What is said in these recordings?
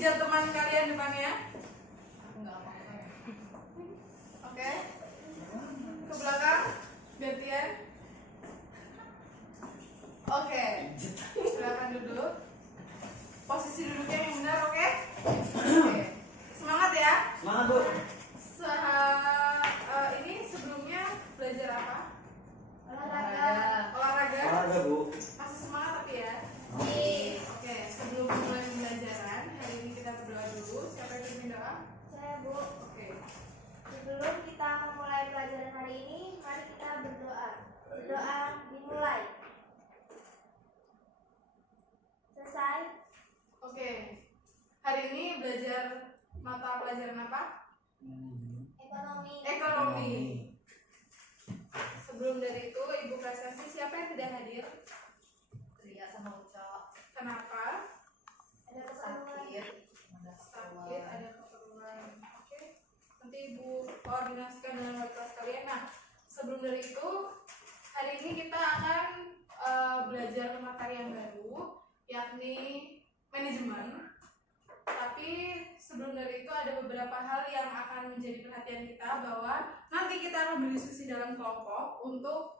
Pijat teman kalian depannya. Oke. Ke belakang. Gantian. Oke. Silakan duduk. Posisi duduknya yang benar, oke? Oke. Semangat ya. Semangat, Bu. Ini sebelumnya belajar apa? Olahraga. Olahraga, Bu. masih semangat tapi ya. Oke, sebelum mulai pembelajaran, hari ini kita berdoa dulu. Siapa yang pimpin doa? Saya, Bu. Oke. Sebelum kita memulai pelajaran hari ini, mari kita berdoa. Berdoa dimulai. Selesai. Oke. Hari ini belajar mata pelajaran apa? Ekonomi. Ekonomi. Sebelum dari itu, Ibu Prestasi, siapa yang tidak hadir? Ria sama Uca. Kenapa? Ada keperluan. Sakit, ada keperluan. Oke. Nanti Ibu koordinasikan dengan wali kelas kalian. Nah, sebelum dari itu, hari ini kita akan belajar materi yang baru, yakni manajemen. Tapi sebelum dari itu ada beberapa hal yang akan menjadi perhatian kita, bahwa nanti kita akan berdiskusi dalam kelompok untuk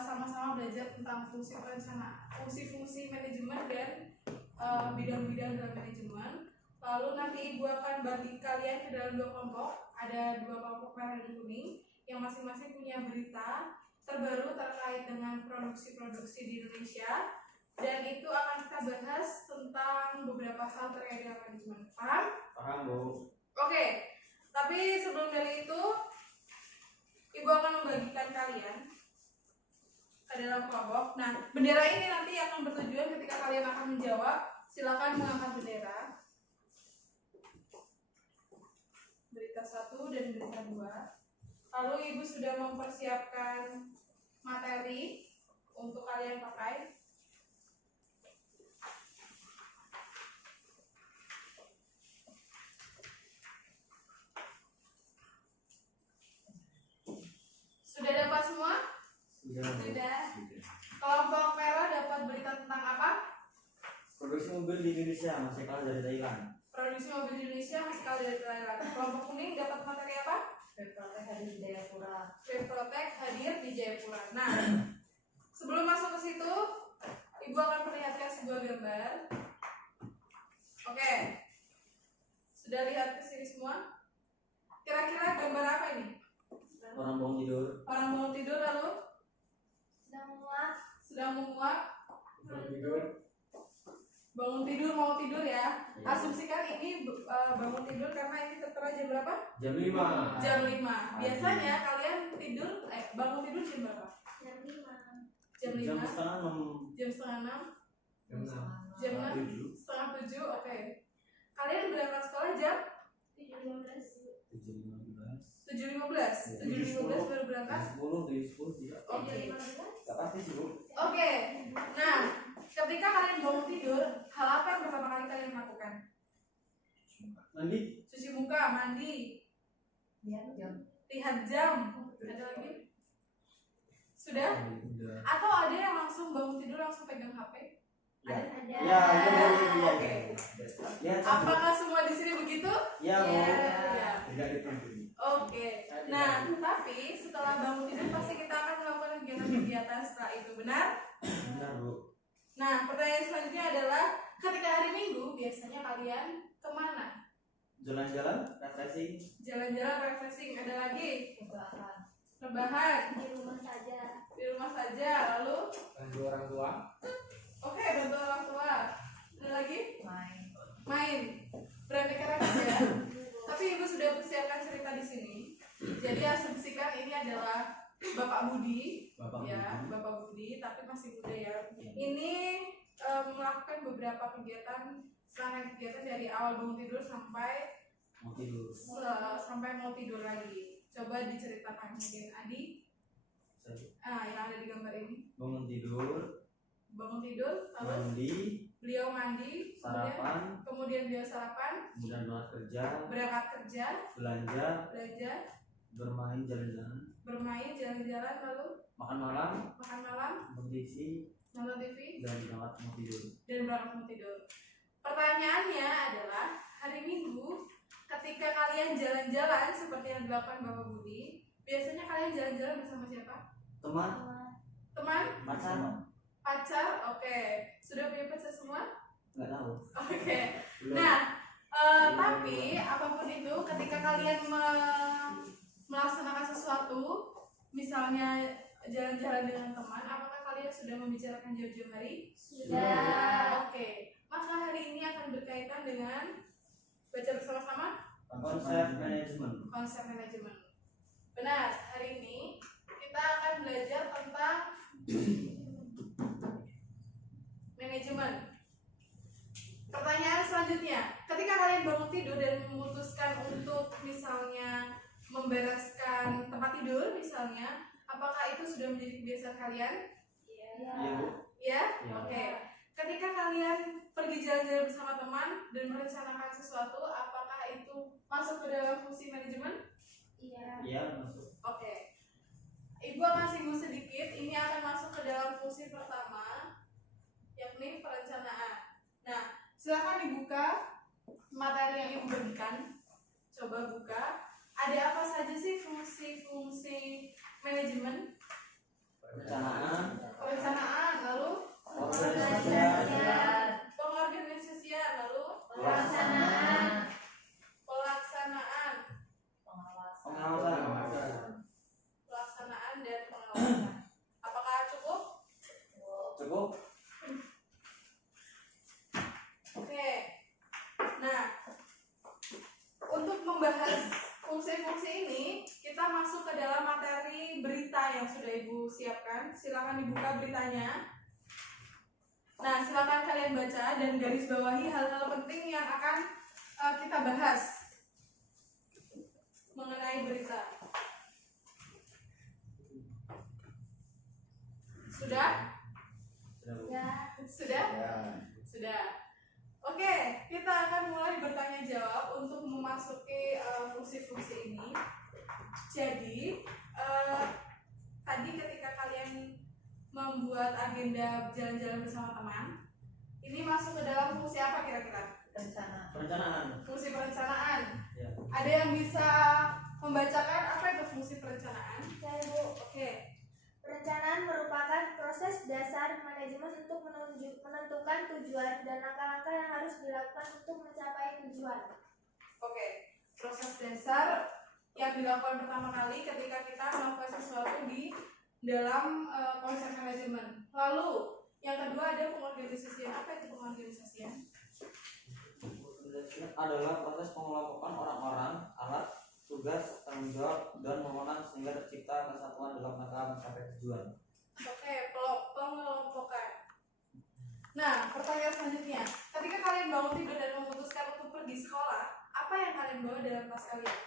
sama-sama belajar tentang fungsi perencanaan, fungsi-fungsi manajemen dan bidang-bidang dalam manajemen. Lalu nanti Ibu akan bagi kalian ke dalam dua kelompok. Ada dua kelompok merah dan kuning yang masing-masing punya berita terbaru terkait dengan produksi-produksi di Indonesia. Dan itu akan kita bahas tentang beberapa hal terkait dengan manajemen. Paham? Paham, Bu. Oke. Tapi sebelum dari itu, Ibu akan membagikan kalian ke dalam kelompok. Nah, bendera ini nanti akan bertujuan ketika kalian akan menjawab, silakan mengangkat bendera. Berita 1 dan berita 2. Lalu Ibu sudah mempersiapkan materi untuk kalian pakai. Sudah dapat semua? Sudah. Kelompok merah dapat berita tentang apa? Produksi mobil di Indonesia masih kalah dari Thailand. Produksi mobil di Indonesia masih kalah dari Thailand. Kelompok kuning dapat materi apa? Protek hadir di Jayapura. Protek hadir di Jayapura. Nah, sebelum masuk ke situ, Ibu akan perlihatkan sebuah gambar. Oke. Sudah lihat ke sini semua? Kira-kira gambar apa ini? Orang bangun tidur. Orang bangun tidur lalu Sedang muak. sedang memuak. Bangun tidur. Bangun tidur, mau tidur ya. Asumsikan ini bangun tidur karena ini tertera jam berapa? Jam 5. Jam 5. Biasanya kalian tidur bangun tidur jam berapa? Jam 5. Jam 5. Jam setengah 6. Jam setengah 6. Jam 6. Jam 6. Setengah 7. Oke. Kalian berangkat sekolah jam 7.15. 7.15. 7.15 baru berangkat. 10 tidak. Oke. 7.15. Enggak pasti sih, Bu. Oke. Nah, ketika kalian bangun tidur, hal apa yang pertama kali kalian lakukan? Mandi. Cuci muka, mandi, Lihat jam. lihat jam. Ada lagi? Sudah? Udah. Atau ada yang langsung bangun tidur langsung pegang HP? Ya. Ada. Ya, iya. Oke. Lihat. Apakah semua di sini begitu? Ya, Bu. Ya. Tidak ditentuin. Oke. Nah, tapi setelah bangun tidur pasti kita akan melakukan kegiatan-kegiatan setelah itu, benar? Benar, Bu. Nah, pertanyaan selanjutnya adalah ketika hari Minggu biasanya kalian kemana? Jalan-jalan, refreshing. Jalan-jalan, refreshing. Ada lagi? Rebahan. Rebahan. Di rumah saja. Di rumah saja. Lalu? Bantu orang tua. Oke, bantu orang tua. Ada lagi? Main. Main. Beraneka ragam ya. Tapi Ibu sudah persiapkan cerita di sini. Jadi asumsikan ini adalah Bapak Budi, Bapak Budi, tapi masih muda ya. Ini melakukan beberapa kegiatan, serangkaian kegiatan dari awal bangun tidur sampai Mau tidur. sampai mau tidur lagi. Coba diceritakan mungkin Adi. Yang ada di gambar ini. Bangun tidur. Bangun tidur, lalu Mandi. beliau mandi, Sarapan. kemudian beliau sarapan, Kemudian berangkat kerja, belanja, belajar, bermain jalan-jalan, bermain, jalan-jalan, lalu makan malam, makan malam, nonton TV, nonton TV, dan berangkat mau tidur. dan berangkat mau tidur. Pertanyaannya adalah hari Minggu ketika kalian jalan-jalan seperti yang dilakukan Bapak Budi, biasanya kalian jalan-jalan bersama siapa? Teman, Teman? pacar, Pacar? Oke. Sudah punya pacar semua? nggak tahu. Oke. Belum. Nah, tapi apapun itu, ketika kalian melaksanakan sesuatu, misalnya jalan-jalan dengan teman, apakah kalian sudah membicarakan jauh-jauh hari? Sudah. Oke. Maka hari ini akan berkaitan dengan baca bersama-sama Konsep manajemen. konsep manajemen. Benar. Hari ini kita akan belajar tentang manajemen. Pertanyaan selanjutnya, ketika kalian bangun tidur dan memutuskan untuk misalnya membereskan tempat tidur misalnya, apakah itu sudah menjadi kebiasaan kalian? Iya. Iya, Bu. Ya? Iya. Oke. Ketika kalian pergi jalan-jalan bersama teman dan merencanakan sesuatu, apakah itu masuk ke dalam fungsi manajemen? Iya. Iya, masuk. Oke. Ibu akan singgung sedikit, ini akan masuk ke dalam fungsi pertama, yakni perencanaan. Nah, silakan dibuka materi yang ibu berikan. Coba buka. Ada apa saja sih fungsi-fungsi manajemen? Perencanaan, Perencanaan, lalu organisasi, pengorganisasian, lalu Pelaksanaan. pelaksanaan, pengawasan. pelaksanaan dan pengawasan. Apakah cukup? Cukup? Oke. Nah, untuk membahas fungsi-fungsi ini, kita masuk ke dalam materi berita yang sudah Ibu siapkan. Silakan dibuka beritanya. Nah, silakan kalian baca dan garis bawahi hal-hal penting yang akan kita bahas mengenai berita. Sudah? Sudah, Bu. Ya. Sudah? Sudah. Oke, kita akan mulai bertanya jawab untuk memasuki fungsi-fungsi ini. Jadi, tadi ketika kalian membuat agenda jalan-jalan bersama teman, ini masuk ke dalam fungsi apa kira-kira? Rencana. Perencanaan. Fungsi perencanaan. Ya. Ada yang bisa membacakan apa itu fungsi perencanaan? Saya Bu. Oke. Perencanaan merupakan proses dasar manajemen untuk menentukan tujuan dan langkah-langkah yang harus dilakukan untuk mencapai tujuan. Oke, proses dasar yang dilakukan pertama kali ketika kita melakukan sesuatu di dalam konsep manajemen. Lalu yang kedua ada pengorganisasian. Apa itu pengorganisasian? Adalah proses pengelompokan orang-orang, alat, tugas, tanggung jawab, dan wewenang sehingga tercipta kesatuan dalam rangka mencapai tujuan. Oke, pengelompokan. Nah, pertanyaan selanjutnya, ketika kalian bangun tidur dan memutuskan untuk pergi sekolah, apa yang kalian bawa dalam tas kalian?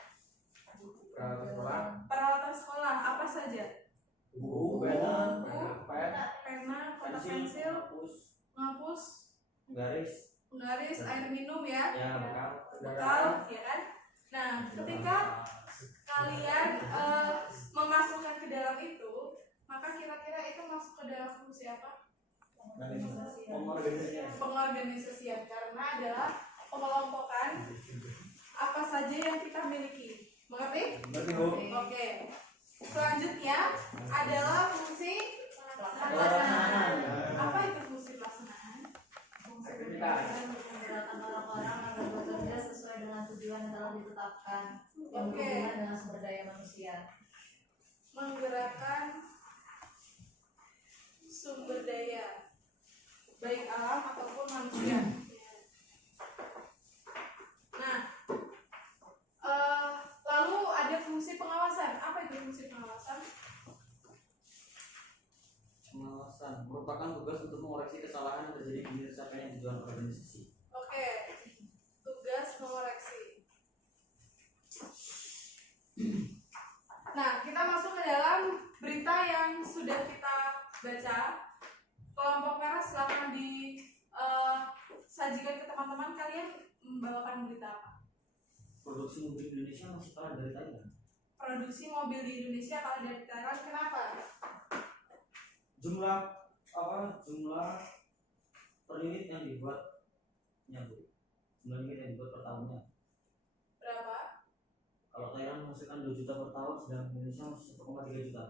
Peralatan sekolah apa saja? Buku, pena, Pena, kotak pensil, penghapus, penggaris, air minum ya, ya, bekal. bekal, ya kan? Nah, ketika kalian memasukkan ke dalam itu, maka kira-kira itu masuk ke dalam fungsi apa? Pengorganisasian, karena adalah pengelompokan apa saja yang kita miliki. Mengerti? Berarti, Bu. Oke. Selanjutnya adalah fungsi Pelaksanaan. Apa itu fungsi pelaksanaan? Fungsi perencanaan untuk menggerakkan orang-orang agar bekerja sesuai dengan tujuan yang telah ditetapkan yang Oke. berhubungan dengan sumber daya manusia. Menggerakkan sumber daya baik alam ataupun manusia. Nah, lalu ada fungsi pengawasan. Apa itu fungsi pengawasan? Pengawasan merupakan tugas untuk mengoreksi kesalahan yang terjadi demi tercapainya tujuan organisasi. Oke, tugas mengoreksi. Nah, kita masuk ke dalam berita yang sudah kita baca. Kelompok merah silakan disajikan ke teman-teman. Kalian membawakan berita apa? Produksi mobil Indonesia masih kalah dari Thailand. Produksi mobil di Indonesia kalah dari Thailand. Kenapa? Jumlah per unit yang dibuatnya, Bu. bulan ini dibuat per tahunnya. Berapa? Kalau Thailand menghasilkan 2 juta per tahun, sedangkan Indonesia masih 1,3 juta.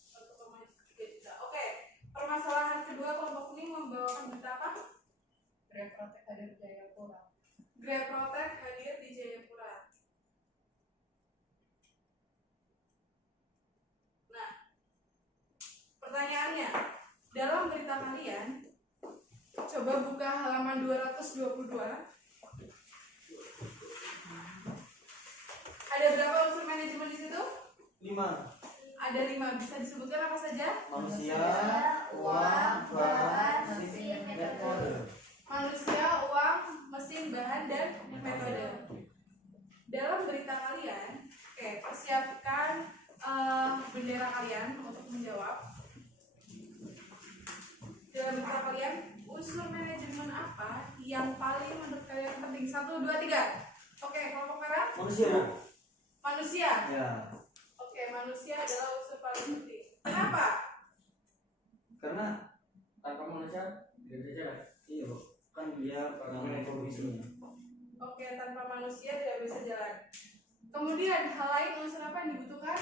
1,3 juta. Oke. Permasalahan kedua kelompok kuning membawakan berita apa? Grab Protect hadir di Jayapura. Grab Protect hadir di Jayapura. Nah, pertanyaannya, dalam berita kalian, coba buka halaman 222. Ada berapa unsur manajemen di situ? 5. Ada 5. Bisa disebutkan apa saja? Manusia, uang, bahan, mesin, metode. Manusia, uang, mesin, bahan, dan metode. Dalam berita kalian, oke, persiapkan bendera kalian untuk menjawab. Dalam berita kalian, unsur manajemen apa yang paling menurut kalian penting? 1, 2, 3. Oke, kelompok merah. Manusia, Bu. Manusia. Ya. Oke, manusia adalah unsur paling penting. Kenapa? Karena tanpa manusia tidak bisa jalan. iya, Bu. Kan dia pengaruh provisinya. Oke, tanpa manusia tidak bisa jalan. Kemudian hal lain unsur apa yang dibutuhkan?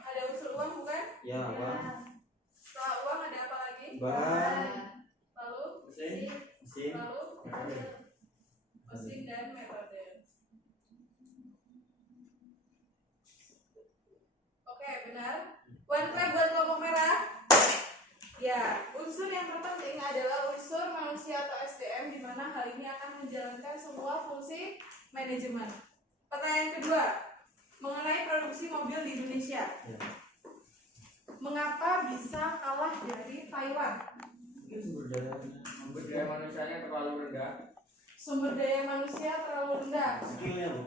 Ada unsur uang bukan? Ya, Bang. Setelah uang ada apa lagi? Bahan, Lalu Mesin, mesin, lalu metode. mesin dan metode. Oke, benar. One clap buat kelompok merah. Ya, unsur yang terpenting adalah unsur manusia atau SDM, di mana hal ini akan menjalankan semua fungsi manajemen. Pertanyaan kedua, mengenai produksi mobil di Indonesia. ya. Mengapa bisa kalah dari Taiwan? Mungkin sumber dayanya, Sumber daya manusianya terlalu rendah. Sumber daya manusia terlalu rendah. skillnya, Bu.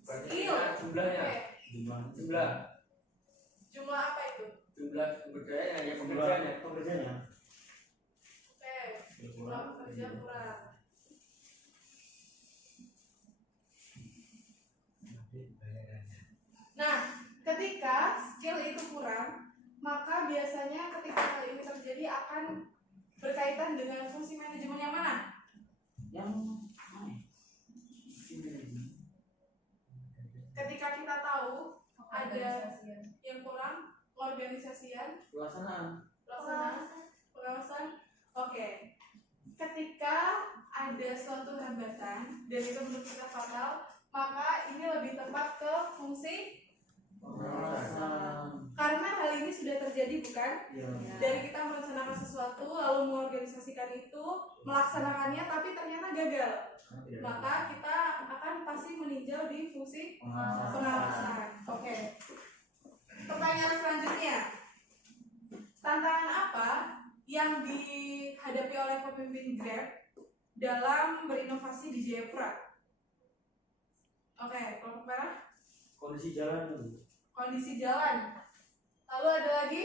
Berarti Skill. jumlahnya, Oke, Jumlah jumlah apa itu? jumlah sumber dayanya ya pekerjaannya. pekerjanya. Oke, jumlah pekerja kurang. Nah, ketika skill itu kurang, maka biasanya ketika hal ini terjadi akan berkaitan dengan fungsi manajemen yang mana? Yang mana? Ketika kita tahu ada yang kurang, organisasian, Pelaksanaan. pengawasan. Oke. Ketika ada suatu hambatan dan itu menurut kita fatal, maka ini lebih tepat ke fungsi Pelaksanaan. karena hal ini sudah terjadi bukan? Ya. Dari kita merencanakan sesuatu lalu mengorganisasikan itu, melaksanakannya tapi ternyata gagal, maka kita akan pasti meninjau di fungsi pengawasan. Oke. Pertanyaan selanjutnya, tantangan apa yang dihadapi oleh pemimpin Grab dalam berinovasi di Jayapura? Oke, kelompok merah. Kondisi jalan dulu. Kondisi jalan. Lalu ada lagi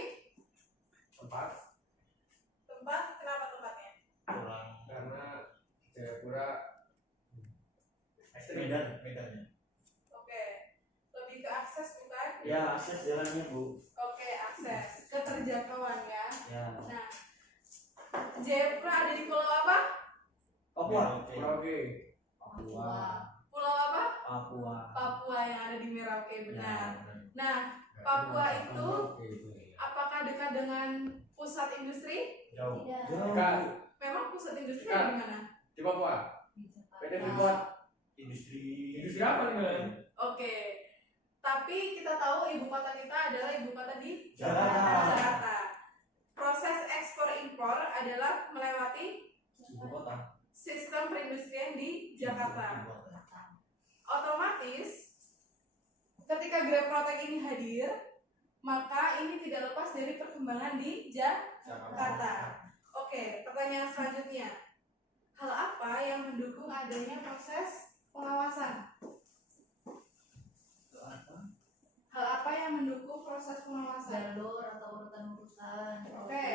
Tempat kenapa tempatnya? Kurang. karena Jayapura Medannya. Oke, lebih ke akses bukan? Ya, akses jalannya, Bu. Oke, akses, keterjangkauan ya. Ya. Nah, Jayapura ada di pulau apa? Papua. Pulau G. Pulau apa? Papua. Papua yang ada di Merauke, benar. Ya, Nah, Papua itu apakah dekat dengan pusat industri? jauh. Tidak. Dekat. Memang pusat industri Dekat. ada di mana? Di Papua. PT Freeport. Industri. Industri apa nih kalian? Oke, tapi kita tahu ibu kota kita adalah ibu kota di Jakarta. Jakarta. Proses ekspor impor adalah melewati Ibu kota. sistem perindustrian di Jakarta. Otomatis ketika Grab Protect ini hadir, maka ini tidak lepas dari perkembangan di Jakarta. Oke, pertanyaan selanjutnya. Hal apa yang mendukung adanya proses pengawasan? Hal apa yang mendukung proses pengawasan? Jalur atau urutan-urutan. Oke.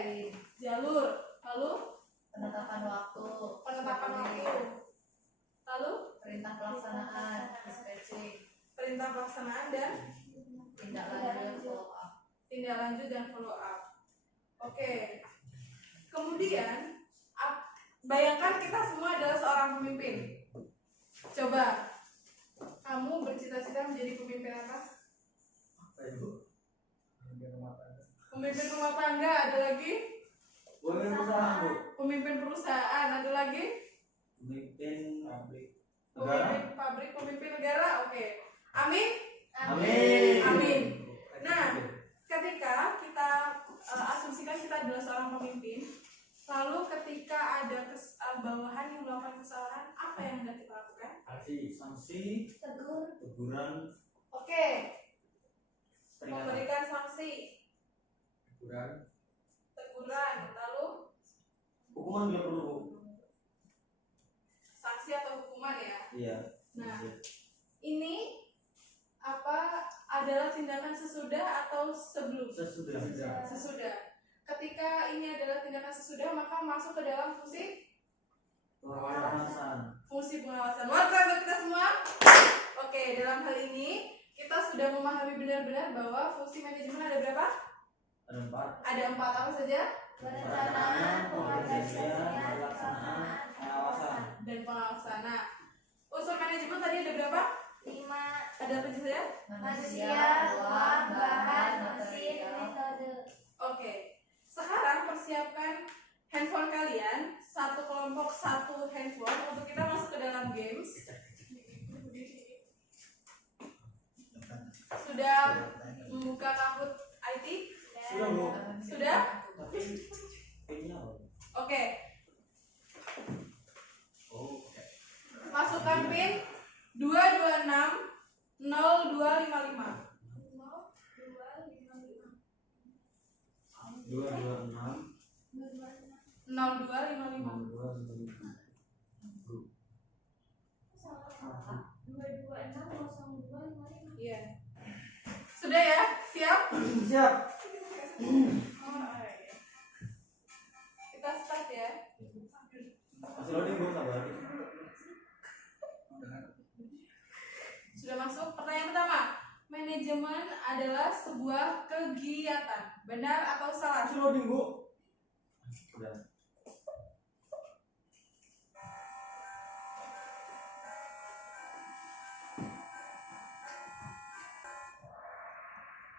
Jalur, lalu Penetapan waktu. penetapan waktu, lalu Perintah pelaksanaan. Dispatching. perintah pelaksanaan dan Tindak lanjut follow up. tindak lanjut dan follow up. Oke. Kemudian bayangkan kita semua adalah seorang pemimpin. Coba kamu bercita-cita menjadi pemimpin apa? Apa itu? Pemimpin rumah tangga. Pemimpin rumah tangga, ada lagi? Pemimpin perusahaan, Bu. Pemimpin perusahaan, ada lagi? Pemimpin pabrik. Pemimpin pabrik, pemimpin negara. Oke. Amin. Amin. Amin. Nah, ketika kita asumsikan kita adalah seorang pemimpin, lalu ketika ada bawahan yang melakukan kesalahan, apa yang hendak kita lakukan? Sanksi, teguran, Oke, peringatan. memberikan sanksi, teguran, lalu Hukuman juga perlu, Bu. sanksi atau hukuman ya. Iya. Nah, ini apa adalah tindakan sesudah atau sebelum? Sesudah. Sesudah. Ketika ini adalah tindakan sesudah, maka masuk ke dalam fungsi Pengawasan. pengawasan. Warga buat kita semua. Oke, dalam hal ini kita sudah memahami benar-benar bahwa fungsi manajemen ada berapa? Ada 4. Ada 4 apa saja? Perencanaan, pengorganisasian, pelaksanaan, pengawasan. Dan pengawasan. Nah, unsur manajemen tadi ada berapa? 5. Ada apa saja? Manusia, uang, bahan, mesin, metode. Oke. Sekarang persiapkan handphone kalian, satu kelompok satu handphone untuk kita masuk ke dalam games. Sudah membuka Kahoot IT? Sudah, Bu. Sudah? Tapi pinnya apa? Oke. Oh. Masukkan PIN 226 0255. 226 0255. 2260255. Iya. Sudah ya? Siap? Siap. Kita start ya. Masih loading, Bu, sabar. Sudah masuk? Pertanyaan pertama. Manajemen adalah sebuah kegiatan. Benar atau salah? Masih loading, Bu. Sudah.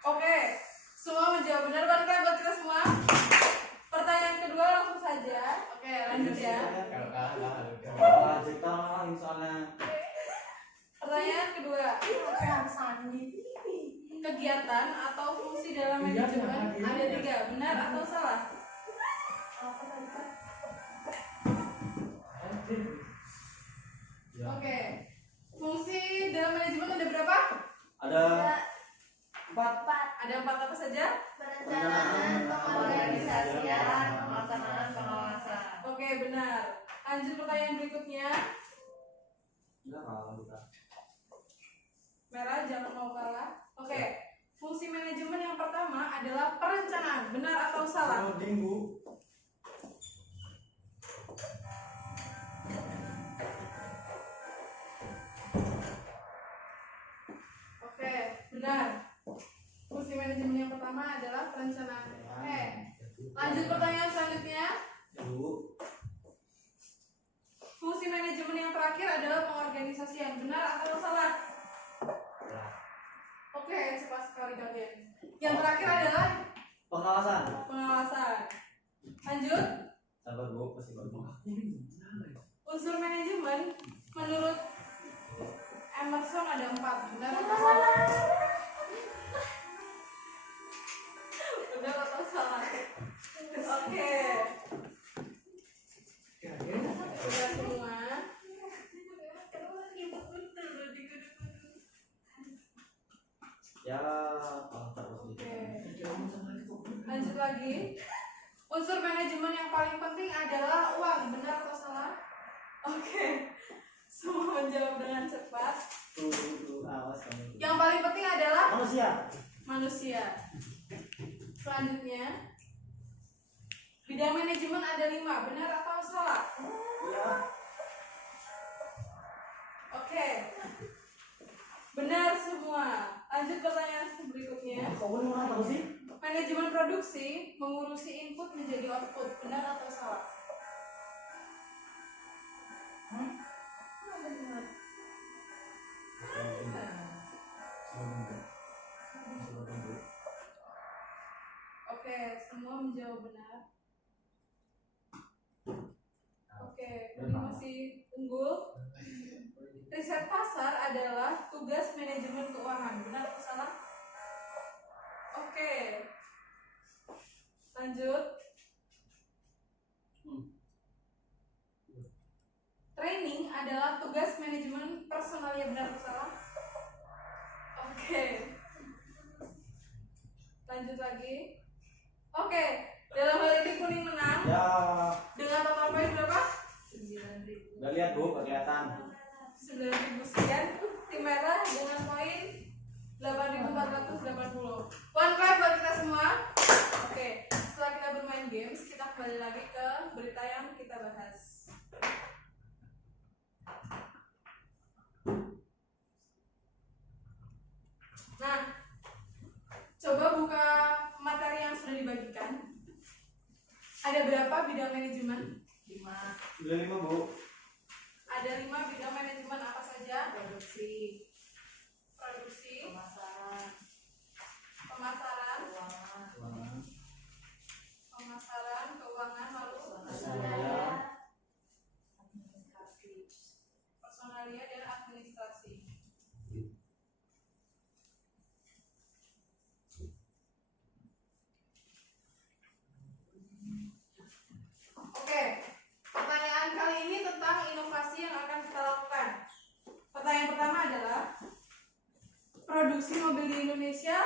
Oke. Semua menjawab benar. Bangga buat kita semua. Pertanyaan kedua langsung saja. Oke, lanjut ya. Kita lagi soalnya. Pertanyaan kedua. Kegiatan atau fungsi dalam manajemen ada 3. Benar atau salah? Ya. Oke. Fungsi dalam manajemen ada berapa? Ada 4. Ada 4 apa saja? Perencanaan, Pengorganisasian, pelaksanaan, pengawasan. Oke, benar. Lanjut pertanyaan berikutnya. Enggak kalah kita. Merah, jangan mau kalah. Oke. Fungsi manajemen yang pertama adalah perencanaan. Benar atau salah? Loading, Bu. Oke, benar. Fungsi manajemen yang pertama adalah perencanaan. Oke. Lanjut pertanyaan selanjutnya. Bu. Fungsi manajemen yang terakhir adalah pengorganisasian. Benar atau salah? Oke, cepat sekali kalian. Yang terakhir adalah Pengawasan. pengawasan. Lanjut. Sabar, Bu, masih loading. Unsur manajemen menurut Emerson ada 4. Benar atau salah? Benar atau salah? Oke. Sudah semua. Ya, kalah terus Oke. nih. Lanjut lagi. Unsur manajemen yang paling penting adalah uang. Benar atau salah? Oke. Semua menjawab dengan cepat. Tuh, awas kamu. Yang paling penting adalah Manusia. manusia. Selanjutnya, bidang manajemen ada 5. Benar atau salah? Ya. Oke. Benar semua. Lanjut pertanyaan berikutnya. Kamu ini orang tahu sih? Manajemen produksi mengurusi input menjadi output. Benar atau salah? semua menjawab benar. Oke, ini masih unggul. Riset pasar adalah tugas manajemen keuangan. Benar atau salah? Oke. Lanjut. Training adalah tugas manajemen personalia. Benar atau salah? Oke. Lanjut lagi. Oke. Dalam hal ini kuning menang Ya, dengan total poin berapa? 9.000. udah lihat Bu, kelihatan. 9.000 sekian. Tim merah dengan poin 8.480. One clap buat kita semua. Oke, setelah kita bermain games, kita kembali lagi ke berita yang kita bahas. Nah, coba buka materi yang sudah dibagikan. Ada berapa bidang manajemen? 5. Udah 5 Bu. Ada 5 bidang manajemen apa saja? Produksi, Produksi, pemasaran, pemasaran, keuangan, pemasaran, keuangan, lalu Saudara, administrasi. personalia dan administrasi. Oke, pertanyaan kali ini tentang inovasi yang akan kita lakukan. Pertanyaan pertama adalah produksi mobil di Indonesia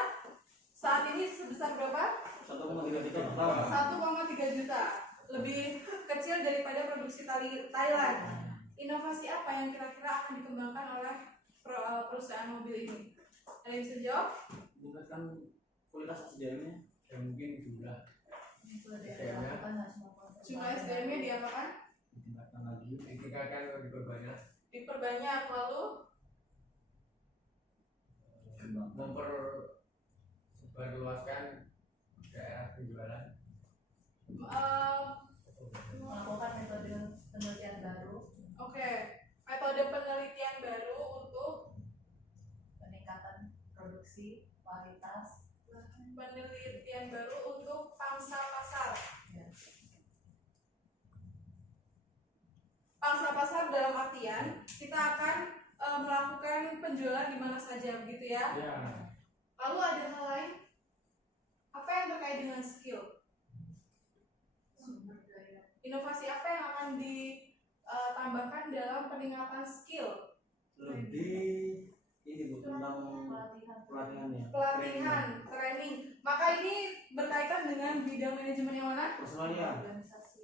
saat ini sebesar berapa? 1,3 juta per tahun. 1,3 juta, lebih kecil daripada produksi Thailand. Inovasi apa yang kira-kira akan dikembangkan oleh perusahaan mobil ini? Ada yang bisa jawab? Meningkatkan kualitas SDM-nya. Ya mungkin jumlah Itu dilakukan harus melakukan Jumlah SDM-nya diapakan? ditingkatkan lagi, ditingkatkan atau diperbanyak, Diperbanyak, lalu memperluaskan daerah penjualan. melakukan metode penelitian baru, Oke, metode penelitian baru untuk peningkatan produksi, kualitas, penelitian baru untuk pangsa pasar. ya. Pangsa pasar dalam artian kita akan melakukan penjualan di mana saja, begitu ya. Ya, Lalu ada hal lain? Apa yang terkait dengan skill? sumber daya, Inovasi apa yang akan ditambahkan dalam peningkatan skill? Lebih ini Bu tentang pelatihan, pelatihannya. Pelatihan, training. Maka ini berkaitan dengan bidang manajemen yang mana? Personalia. organisasi,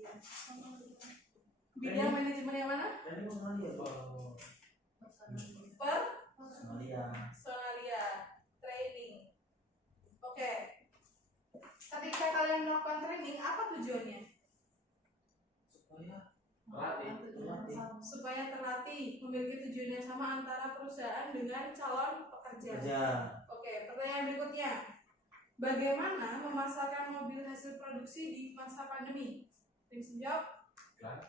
Bidang manajemen yang mana? Ini personalia Bu. personal, Personalia. Personalia, training. Oke. Ketika kalian melakukan training, apa tujuannya? Supaya Supaya terlatih, memiliki tujuan yang sama antara perusahaan dengan calon pekerja. kerja. Oke, pertanyaan berikutnya. Bagaimana memasarkan mobil hasil produksi di masa pandemi? Tim menjawab. Iklan.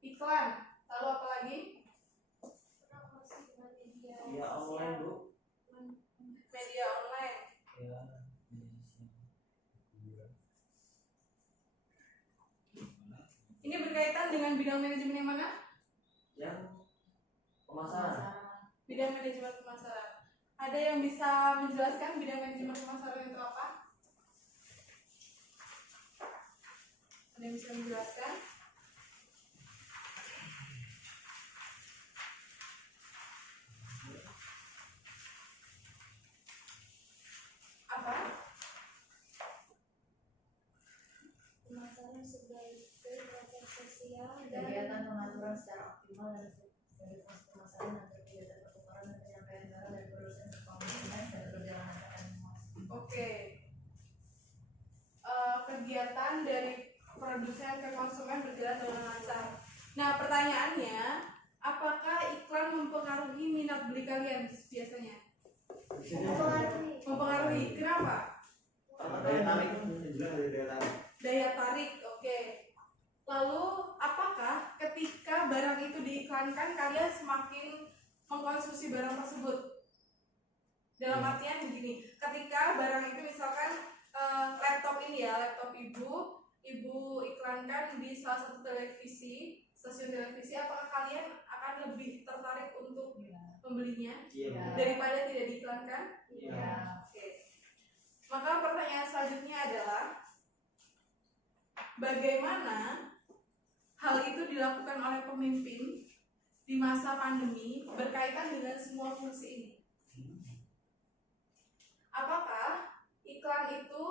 Iklan. Lalu apa lagi? promosi dengan media Ya online Bu. Media online. Ya. Ini berkaitan dengan bidang manajemen yang mana? Yang pemasaran. Bidang manajemen pemasaran. Ada yang bisa menjelaskan bidang manajemen pemasaran itu apa? Ada yang bisa menjelaskan? Apa? pemasaran sebagai proses sosial dan kegiatan pengaturan secara optimal dan sebagai fungsi pemasaran dan kegiatan pertukaran dan penyampaian barang dari produsen ke konsumen dan perjalanan ekonomi. Oke. Kegiatan dari produsen ke konsumen berjalan dengan lancar. Nah, pertanyaannya, apakah iklan mempengaruhi minat beli kalian biasanya? mempengaruhi Mempengaruhi. Kenapa? Karena daya tarik juga dari daya tarik. Daya tarik, oke. Lalu, apakah ketika barang itu diiklankan kalian semakin mengkonsumsi barang tersebut? Dalam artian begini, ketika barang itu misalkan laptop ini ya, laptop ibu iklankan di salah satu televisi, stasiun televisi, apakah kalian akan lebih tertarik untuk membelinya Iya. daripada tidak diiklankan? Iya. Oke. Maka pertanyaan selanjutnya adalah bagaimana hal itu dilakukan oleh pemimpin di masa pandemi berkaitan dengan semua fungsi ini? Apakah iklan itu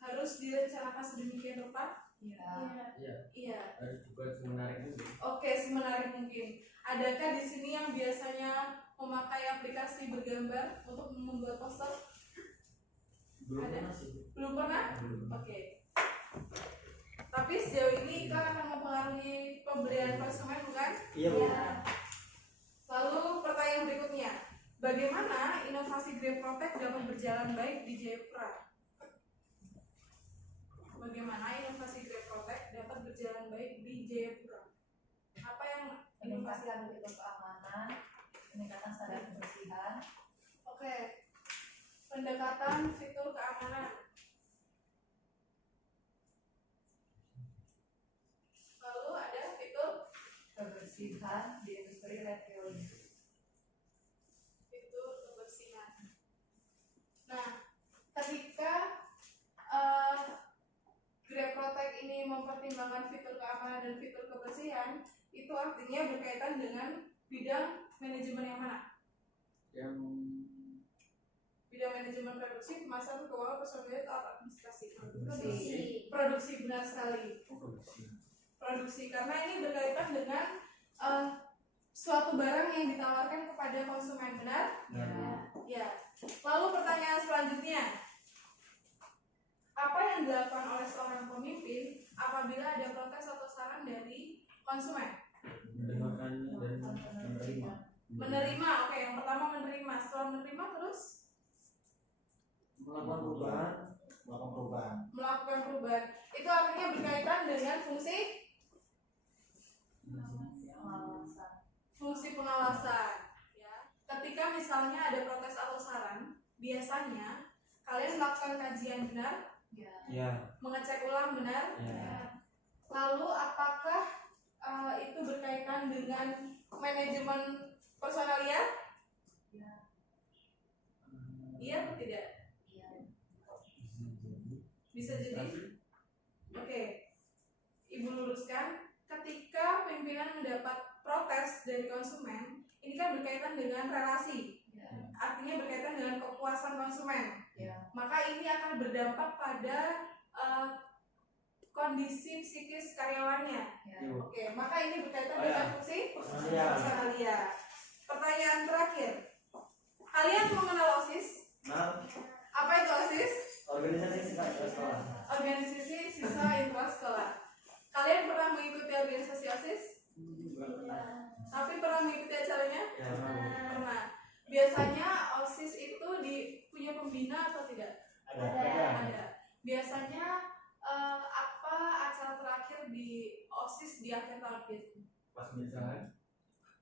harus direncanakan sedemikian rupa? Iya. Harus dibuat semenarik mungkin. Oke, semenarik mungkin. Adakah di sini yang biasanya memakai aplikasi bergambar untuk membuat poster? Belum Ada? pernah sih. Belum pernah? Belum. Oke. Tapi sejauh ini iklan akan mempengaruhi pembelian konsumen, bukan? Iya, Bu. Lalu pertanyaan berikutnya, bagaimana inovasi Grab Protect dapat berjalan baik di Jayapura? Bagaimana inovasi Grab Protect dapat berjalan baik di Jayapura? Apa yang inovasi? Peningkatan fitur keamanan, peningkatan standar kebersihan, Oke. Pendekatan fitur keamanan. Lalu ada fitur kebersihan di industri retailing. fitur kebersihan. Nah, ketika Grab Protect ini mempertimbangkan fitur keamanan dan fitur kebersihan, itu artinya berkaitan dengan bidang manajemen yang mana? Yang Bidang manajemen produksi, pemasaran, keuangan, personil, atau administrasi? Produksi. Produksi, benar sekali. Produksi, karena ini berkaitan dengan suatu barang yang ditawarkan kepada konsumen, benar? Ya. Lalu pertanyaan selanjutnya, apa yang dilakukan oleh seorang pemimpin apabila ada protes atau saran dari konsumen? mendengarkannya dan menerima. Menerima, oke. Yang pertama menerima, setelah menerima terus Melakukan perubahan. melakukan perubahan. Itu artinya berkaitan dengan fungsi pengawasan. Ya. Ketika misalnya ada protes atau saran, biasanya kalian melakukan kajian benar, Iya. mengecek ulang benar. Iya. Lalu apakah itu berkaitan dengan manajemen personalia? Iya atau tidak? Bisa jadi? Oke. Ibu luruskan, ketika pimpinan mendapat protes dari konsumen, ini kan berkaitan dengan relasi. Artinya berkaitan dengan kepuasan konsumen. Maka ini akan berdampak pada kondisi psikis karyawannya. Oke, maka ini berkaitan dengan fungsi personalia. Pertanyaan terakhir, kalian mengenal OSIS? Nah, Apa itu OSIS? organisasi siswa sekolah. Organisasi siswa intrasekolah. Kalian pernah mengikuti organisasi OSIS? Tapi pernah mengikuti acaranya? Ya. Pernah. Biasanya OSIS itu punya pembina atau tidak? Ada. Biasanya apa acara terakhir di OSIS di akhir tahun itu? Pas misalnya,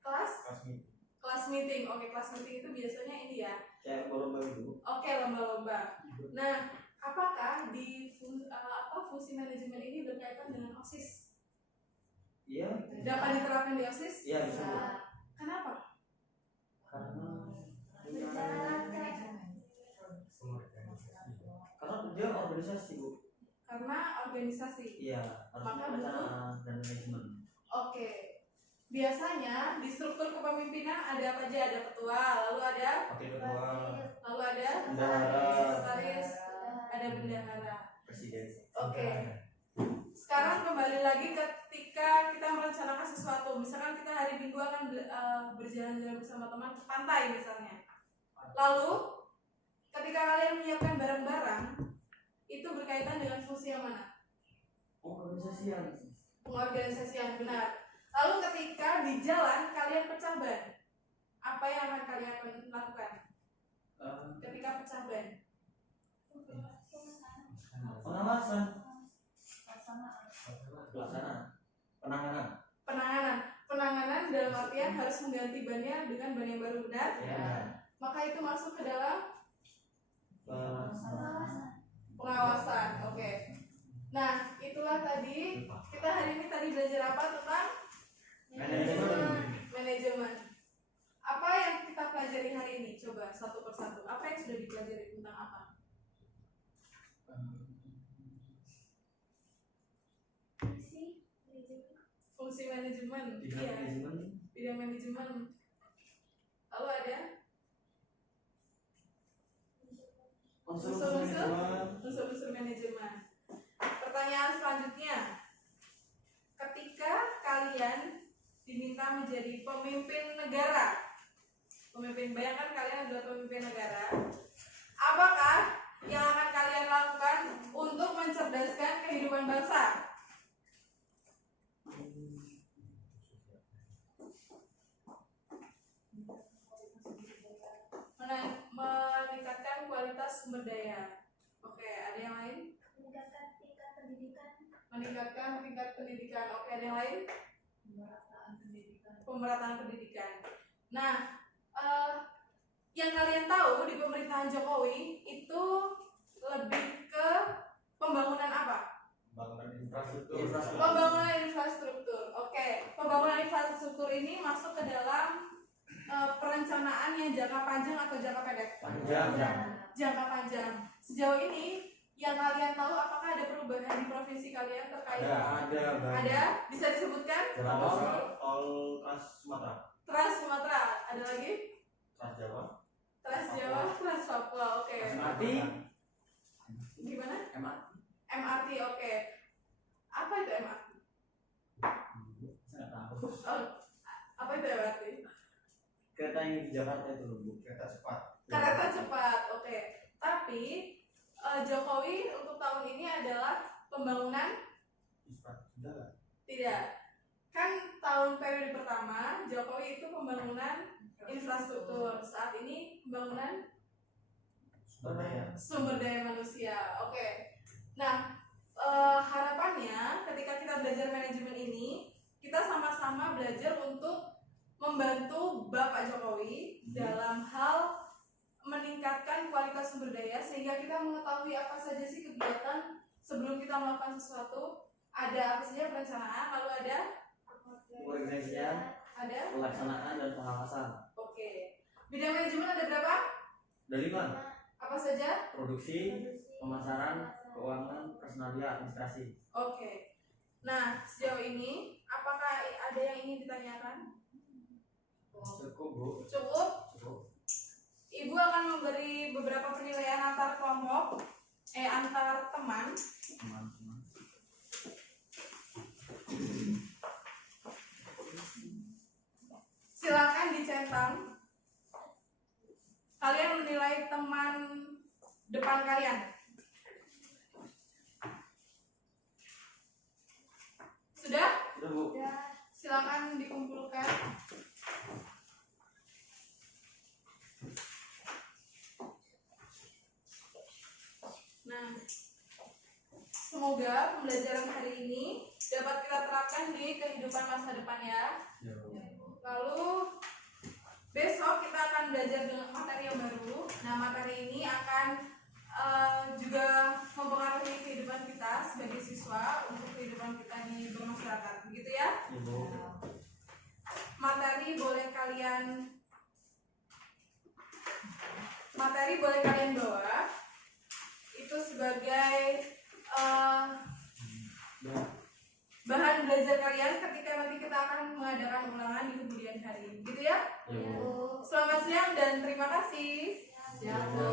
Kelas? pas meeting. Kelas meeting. Oke, kelas meeting itu biasanya ini ya. Kayak lomba itu. Oke, lomba-lomba. Nah, apakah di fungsi manajemen ini berkaitan dengan OSIS? Iya. Dapat diterapkan di OSIS? Iya, bisa. Bu. Kenapa? Karena punya Menjalankan. karena dia organisasi, Bu. Karena organisasi. Iya, harus Maka perencanaan dan manajemen. Oke. Biasanya di struktur kepemimpinan ada apa aja? Ada ketua, lalu ada Wakil ketua, bendahara, Bendahara. sekretaris, ada bendahara. presiden. Oke. Sekarang kembali lagi ketika kita merencanakan sesuatu. Misalkan kita hari Minggu akan berjalan-jalan bersama teman ke pantai misalnya. Lalu ketika kalian menyiapkan barang-barang, itu berkaitan dengan fungsi yang mana? Organisasian. Pengorganisasian, benar. Lalu ketika di jalan kalian pecah ban, apa yang akan kalian lakukan ketika pecah ban? Pengawasan. Pelaksanaan. Penanganan dalam artian harus mengganti bannya dengan ban yang baru, benar? Ya. Maka itu masuk ke dalam Pengawasan. Oke. Nah, itulah tadi kita hari ini tadi belajar apa tentang manajemen. Apa yang kita pelajari hari ini? Coba satu persatu. Apa yang sudah dipelajari tentang apa? Fungsi manajemen. Iya. Bidang manajemen. Lalu ada unsur-unsur manajemen. Pertanyaan selanjutnya, ketika kalian diminta menjadi pemimpin negara, bayangkan kalian adalah pemimpin negara, apakah yang akan kalian lakukan untuk mencerdaskan kehidupan bangsa? Meningkatkan kualitas sumber daya. Oke, ada yang lain? Meningkatkan tingkat pendidikan. Meningkatkan tingkat pendidikan. Oke, ada yang lain? Pemerataan pendidikan. Nah, yang kalian tahu di pemerintahan Jokowi itu lebih ke pembangunan apa? Pembangunan infrastruktur. Pembangunan infrastruktur. Oke, pembangunan infrastruktur ini masuk ke dalam perencanaan yang jangka panjang atau jangka pendek? Jangka panjang. Sejauh ini yang kalian tahu apakah ada perubahan di provinsi kalian terkait? Ada. Bisa disebutkan? Tol Trans Sumatera. Trans Sumatera. Ada lagi? Trans Jawa. Trans Jawa, Trans Papua. Oke. MRT. Gimana? MRT. MRT. Oke. Apa itu MRT? Saya tahu. Oh, apa itu MRT? Kereta yang di Jakarta itu Bu. Kereta cepat. Kereta cepat. Oke. Tapi Jokowi untuk tahun ini adalah pembangunan? Infrastruktur. Tidak. Kan tahun periode pertama Jokowi itu pembangunan infrastruktur. Saat ini pembangunan sumber daya manusia. Oke. Nah, harapannya ketika kita belajar manajemen ini, kita sama-sama belajar untuk membantu Bapak Jokowi dalam hal meningkatkan kualitas sumber daya sehingga kita mengetahui apa saja sih kegiatan sebelum kita melakukan sesuatu. Ada apa saja perencanaan, lalu ada Pengorganisasian, ada pelaksanaan dan pengawasan. Oke. Bidang manajemen ada berapa? Ada 5. Apa saja? Produksi, pemasaran, keuangan, personalia, administrasi. Oke. Nah, sejauh ini apakah ada yang ingin ditanyakan? Cukup Bu. Cukup? Ibu akan memberi beberapa penilaian antar kelompok, antar teman. Teman-teman. Silakan dicentang. Kalian menilai teman depan kalian. Sudah? Sudah Bu. Silakan dikumpulkan. Nah, semoga pembelajaran hari ini dapat kita terapkan di kehidupan masa depan ya. Lalu besok kita akan belajar dengan materi yang baru. Nah, materi ini akan juga mempengaruhi kehidupan kita sebagai siswa untuk kehidupan kita di bermasyarakat. Begitu ya? Ibu. Materi boleh kalian bawa itu sebagai bahan belajar kalian ketika nanti kita akan mengadakan ulangan di kemudian hari. Gitu ya? Ibu. Selamat siang dan terima kasih. Ibu.